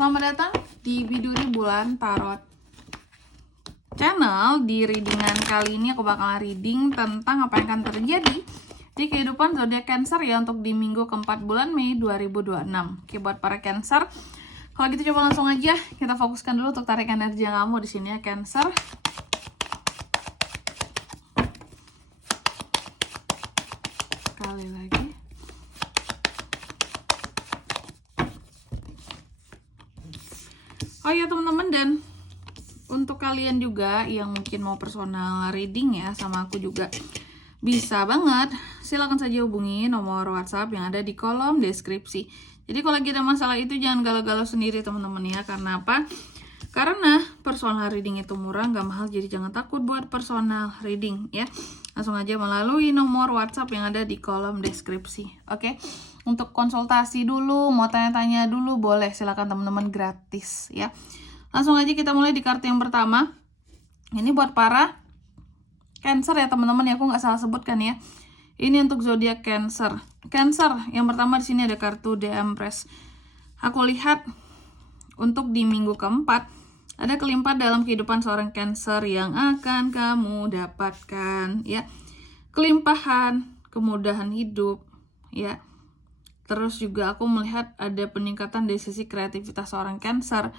Selamat datang di Biduri Bulan Tarot Channel. Di readingan kali ini aku bakal reading tentang apa yang akan terjadi di kehidupan zodiak Cancer ya untuk di minggu keempat bulan Mei 2026. Oke, buat para Cancer, kalau gitu coba langsung aja kita fokuskan dulu untuk tarik energi yang kamu di sini ya Cancer. Sekali lagi. Oh ya teman-teman, dan untuk kalian juga yang mungkin mau personal reading ya sama aku juga bisa banget, silahkan saja hubungi nomor WhatsApp yang ada di kolom deskripsi. Jadi kalau lagi ada masalah itu jangan galau-galau sendiri teman-teman ya. Karena apa? Karena personal reading itu murah, nggak mahal, jadi jangan takut buat personal reading ya. Langsung aja melalui nomor WhatsApp yang ada di kolom deskripsi. Oke? Untuk konsultasi dulu, mau tanya-tanya dulu boleh, silakan teman-teman, gratis ya. Langsung aja kita mulai di kartu yang pertama. Ini buat para Cancer ya teman-teman ya, aku nggak salah sebutkan ya. Ini untuk zodiak Cancer. Cancer yang pertama di sini ada kartu The Empress. Aku lihat untuk di minggu keempat ada kelimpahan dalam kehidupan seorang Cancer yang akan kamu dapatkan ya. Kelimpahan, kemudahan hidup ya. Terus juga aku melihat ada peningkatan dari sisi kreativitas seorang Cancer.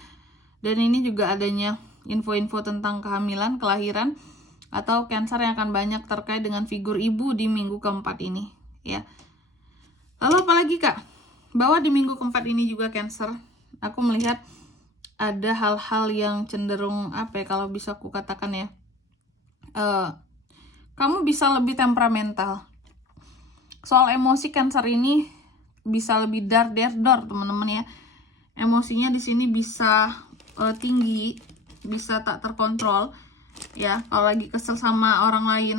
Dan ini juga adanya info-info tentang kehamilan, kelahiran, atau Cancer yang akan banyak terkait dengan figur ibu di minggu keempat ini ya. Lalu apalagi kak? Bahwa di minggu keempat ini juga Cancer, aku melihat ada hal-hal yang cenderung apa ya, kalau bisa aku katakan ya, kamu bisa lebih temperamental. Soal emosi Cancer ini bisa lebih dar teman-teman ya. Emosinya di sini bisa tinggi, bisa tak terkontrol ya. Kalau lagi kesel sama orang lain,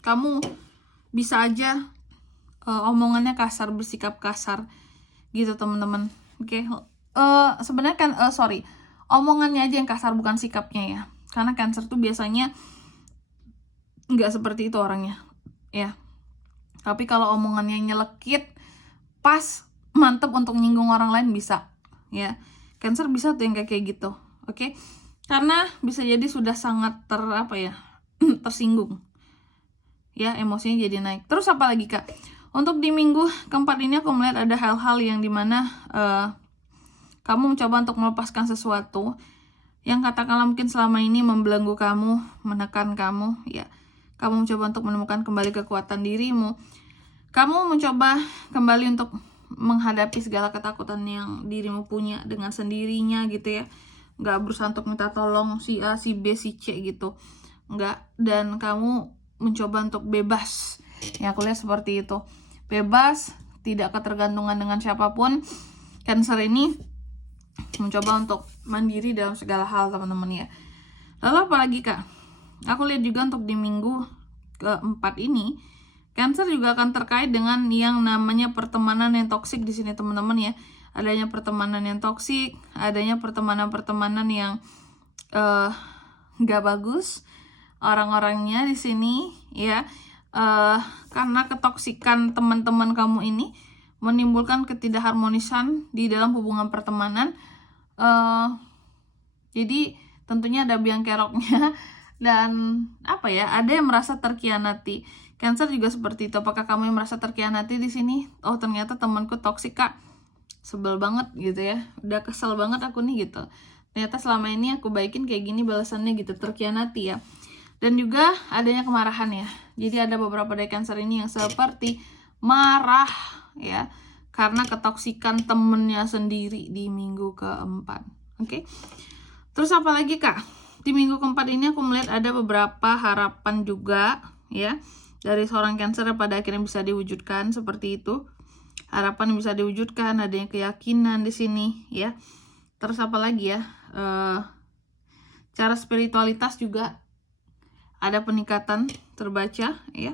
kamu bisa aja omongannya kasar, bersikap kasar gitu teman-teman. Oke. Sebenarnya kan omongannya aja yang kasar, bukan sikapnya ya. Karena Cancer tuh biasanya nggak seperti itu orangnya ya. Tapi kalau omongannya nyelekit, pas, mantep untuk nyinggung orang lain bisa ya. Cancer bisa tuh yang kayak gitu. Oke. Karena bisa jadi sudah sangat tersinggung ya, emosinya jadi naik. Terus apa lagi kak? Untuk di minggu keempat ini aku melihat ada hal-hal yang dimana kamu mencoba untuk melepaskan sesuatu yang katakanlah mungkin selama ini membelenggu kamu, menekan kamu ya. Kamu mencoba untuk menemukan kembali kekuatan dirimu. Kamu mencoba kembali untuk menghadapi segala ketakutan yang dirimu punya dengan sendirinya gitu ya. Nggak berusaha untuk minta tolong si A, si B, si C gitu. Nggak. Dan kamu mencoba untuk bebas. Ya aku lihat seperti itu. Bebas, tidak ketergantungan dengan siapapun. Cancer ini mencoba untuk mandiri dalam segala hal teman-teman ya. Lalu apalagi kak? Aku lihat juga untuk di minggu keempat ini, Cancer juga akan terkait dengan yang namanya pertemanan yang toksik di sini teman-teman ya. Adanya pertemanan yang toksik, adanya pertemanan-pertemanan yang nggak bagus orang-orangnya di sini ya. Karena ketoksikan teman-teman kamu ini menimbulkan ketidakharmonisan di dalam hubungan pertemanan. Jadi tentunya ada biang keroknya. Dan ada yang merasa terkhianati. Cancer juga seperti itu. Apakah kamu yang merasa terkhianati di sini? Oh ternyata temanku toksik kak, sebel banget gitu ya. Udah kesel banget aku nih gitu. Ternyata selama ini aku baikin kayak gini balasannya gitu, terkhianati ya. Dan juga adanya kemarahan ya. Jadi ada beberapa dari Cancer ini yang seperti marah ya, karena ketoksikan temennya sendiri di minggu keempat. Oke. Terus apa lagi kak? Di minggu keempat ini aku melihat ada beberapa harapan juga ya dari seorang Cancer yang pada akhirnya bisa diwujudkan seperti itu. Harapan yang bisa diwujudkan, adanya keyakinan di sini ya. Terus apa lagi ya? Cara spiritualitas juga ada peningkatan terbaca ya.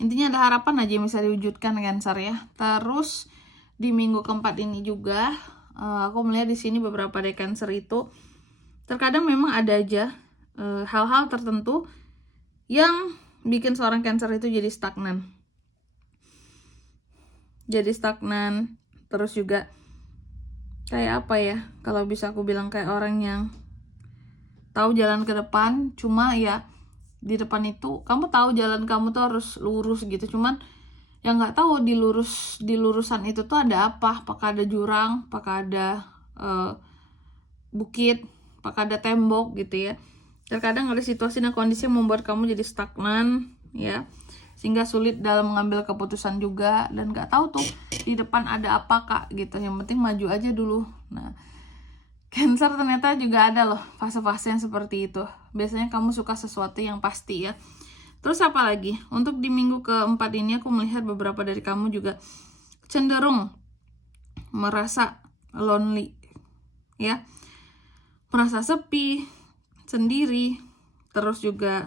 Intinya ada harapan aja yang bisa diwujudkan Cancer ya. Terus di minggu keempat ini juga aku melihat di sini beberapa dari Cancer itu terkadang memang ada aja hal-hal tertentu yang bikin seorang Cancer itu jadi stagnan. Terus juga kayak apa ya, kalau bisa aku bilang kayak orang yang tahu jalan ke depan, cuma ya di depan itu kamu tahu jalan kamu tuh harus lurus gitu, cuman yang nggak tahu di lurusan itu tuh ada apa, apakah ada jurang, apakah ada bukit, apakah ada tembok gitu ya. Terkadang ada situasi dan kondisi yang membuat kamu jadi stagnan ya, sehingga sulit dalam mengambil keputusan juga, dan nggak tahu tuh di depan ada apa kak gitu, yang penting maju aja dulu. Nah, Cancer ternyata juga ada loh fase-fase yang seperti itu. Biasanya kamu suka sesuatu yang pasti ya. Terus apa lagi? Untuk di minggu keempat ini aku melihat beberapa dari kamu juga cenderung merasa lonely ya. Merasa sepi, sendiri. Terus juga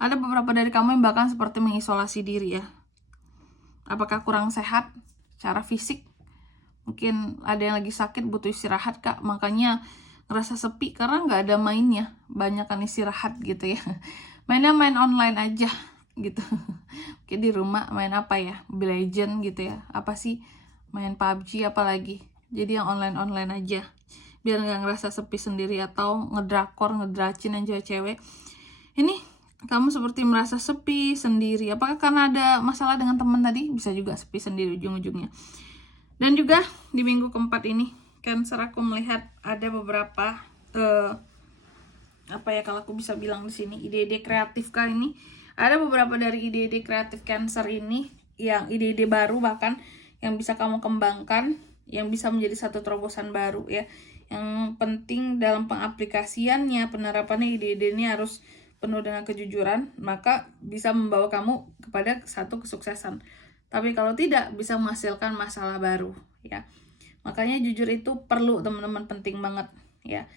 ada beberapa dari kamu yang bahkan seperti mengisolasi diri ya. Apakah kurang sehat secara fisik? Mungkin ada yang lagi sakit butuh istirahat kak, makanya ngerasa sepi karena nggak ada mainnya, banyakan istirahat gitu ya. Mainnya main online aja gitu. Mungkin di rumah main apa ya, Mobile Legend gitu ya, apa sih, main PUBG apalagi. Jadi yang online aja biar nggak ngerasa sepi sendiri, atau ngedrakor, ngedracin yang cewek-cewek. Ini kamu seperti merasa sepi sendiri, apakah karena ada masalah dengan teman tadi? Bisa juga sepi sendiri ujung-ujungnya. Dan juga di minggu keempat ini Cancer, aku melihat ada beberapa apa ya, kalau aku bisa bilang di sini, ide-ide kreatif kali ini. Ada beberapa dari ide-ide kreatif Cancer ini yang ide-ide baru bahkan yang bisa kamu kembangkan, yang bisa menjadi satu terobosan baru ya. Yang penting dalam pengaplikasiannya, penerapannya, ide-ide ini harus penuh dengan kejujuran, maka bisa membawa kamu kepada satu kesuksesan. Tapi kalau tidak, bisa menghasilkan masalah baru ya. Makanya jujur itu perlu teman-teman, penting banget ya.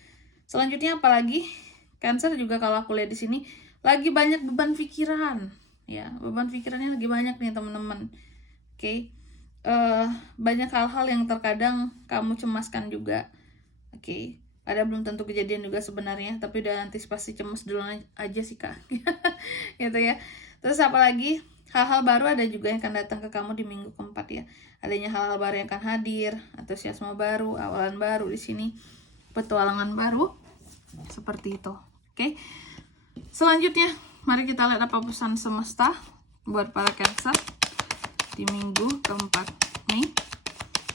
Selanjutnya apalagi Cancer juga kalau aku lihat di sini lagi banyak beban pikiran ya. Beban pikirannya lagi banyak nih teman-teman. Oke. Banyak hal-hal yang terkadang kamu cemaskan juga. Oke. Ada belum tentu kejadian juga sebenarnya, tapi udah antisipasi cemas dulu aja sih kak. Gitu ya. Terus apalagi hal-hal baru ada juga yang akan datang ke kamu di minggu keempat ya. Adanya hal-hal baru yang akan hadir, antusiasme baru, awalan baru di sini, petualangan baru, seperti itu. Oke. Selanjutnya, mari kita lihat apa pesan semesta buat para Cancer di minggu keempat Mei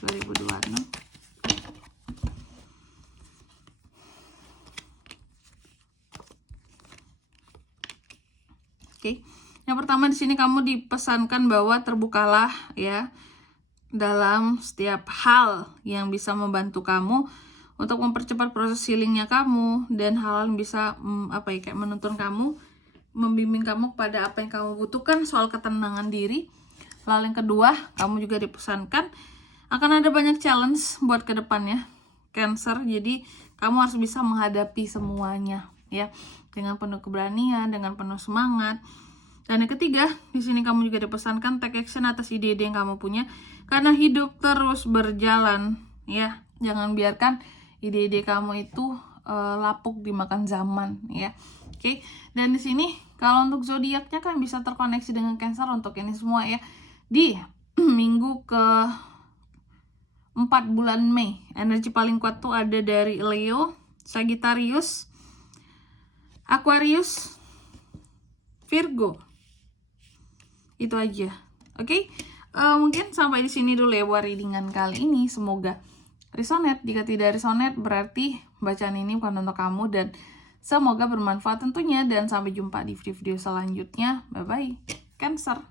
2026. Oke. Yang pertama di sini kamu dipesankan bahwa terbukalah ya dalam setiap hal yang bisa membantu kamu untuk mempercepat proses healingnya kamu, dan hal yang bisa kayak menuntun kamu, membimbing kamu kepada apa yang kamu butuhkan soal ketenangan diri. Lalu yang kedua, kamu juga dipesankan akan ada banyak challenge buat ke depannya Cancer. Jadi kamu harus bisa menghadapi semuanya ya dengan penuh keberanian, dengan penuh semangat. Dan yang ketiga, di sini kamu juga dipesankan take action atas ide-ide yang kamu punya, karena hidup terus berjalan ya. Jangan biarkan ide-ide kamu itu lapuk dimakan zaman ya. Oke. Dan di sini kalau untuk zodiaknya kan bisa terkoneksi dengan Cancer untuk ini semua ya. Di minggu ke 4 bulan Mei, energi paling kuat tuh ada dari Leo, Sagittarius, Aquarius, Virgo. Itu aja. Oke. Mungkin sampai di sini dulu ya buat readingan kali ini. Semoga resonate. Jika tidak resonate, berarti bacaan ini bukan untuk kamu, dan semoga bermanfaat tentunya. Dan sampai jumpa di video-video selanjutnya. Bye bye Cancer.